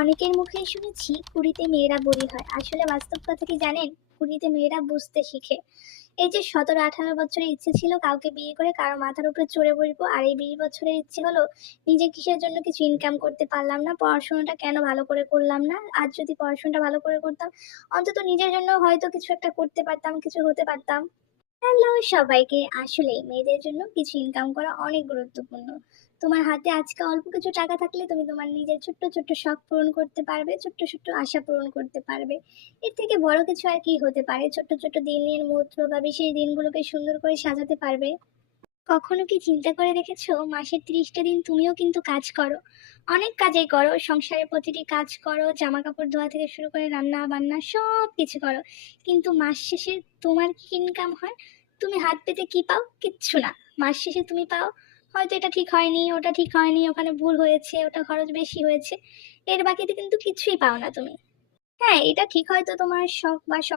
অনেকের মুখেই শুনেছি কুড়িতে মেয়েরা বুড়ি হয়। আসলে বাস্তব কথা কি জানেন? কুড়িতে মেয়েরা বুঝতে শিখে। এই যে সতেরো আঠারো বছরের ইচ্ছে ছিল কাউকে বিয়ে করে কারও মাথার উপরে চড়ে বসবো, আর এই বিশ বছরের ইচ্ছে হলো নিজে কিসের জন্য কিছু ইনকাম করতে পারলাম না, পড়াশোনাটা কেন ভালো করে করলাম না? আর যদি পড়াশোনাটা ভালো করে করতাম, অন্তত নিজের জন্য হয়তো কিছু একটা করতে পারতাম, কিছু হতে পারতাম। হ্যালো সবাইকে। আসলে মেয়েদের জন্য কিছু ইনকাম করা অনেক গুরুত্বপূর্ণ। তোমার হাতে আজকে অল্প কিছু টাকা থাকলে তুমি তোমার নিজের ছোট্ট ছোট্ট শখ পূরণ করতে পারবে, ছোট্ট ছোট্ট আশা পূরণ করতে পারবে। এর থেকে বড় কিছু আর কি হতে পারে? ছোট্ট ছোট্ট দিনের মুহূর্ত বা বিশেষ দিনগুলোকে সুন্দর করে সাজাতে পারবে। কখনো কি চিন্তা করে দেখেছ? মাসের তিরিশটা দিন তুমিও কিন্তু কাজ করো। অনেক কাজেই করো। সংসারের প্রতিটি কাজ করো জামা কাপড় ধোয়া থেকে শুরু করে রান্না বান্না সব কিছু করো। কিন্তু মাস শেষে তোমার কি ইনকাম হয়? তুমি হাত পেতে কি পাও? কিচ্ছু না। মাস শেষে তুমি পাও, হয়তো এটা ঠিক হয়নি, ওটা ঠিক হয়নি, ওখানে ভুল হয়েছে, ওটা খরচ বেশি হয়েছে। এর বাকিতে কিন্তু কিছুই পাও না তুমি। হ্যাঁ এটা ঠিক হয়তো তোমার শখ বা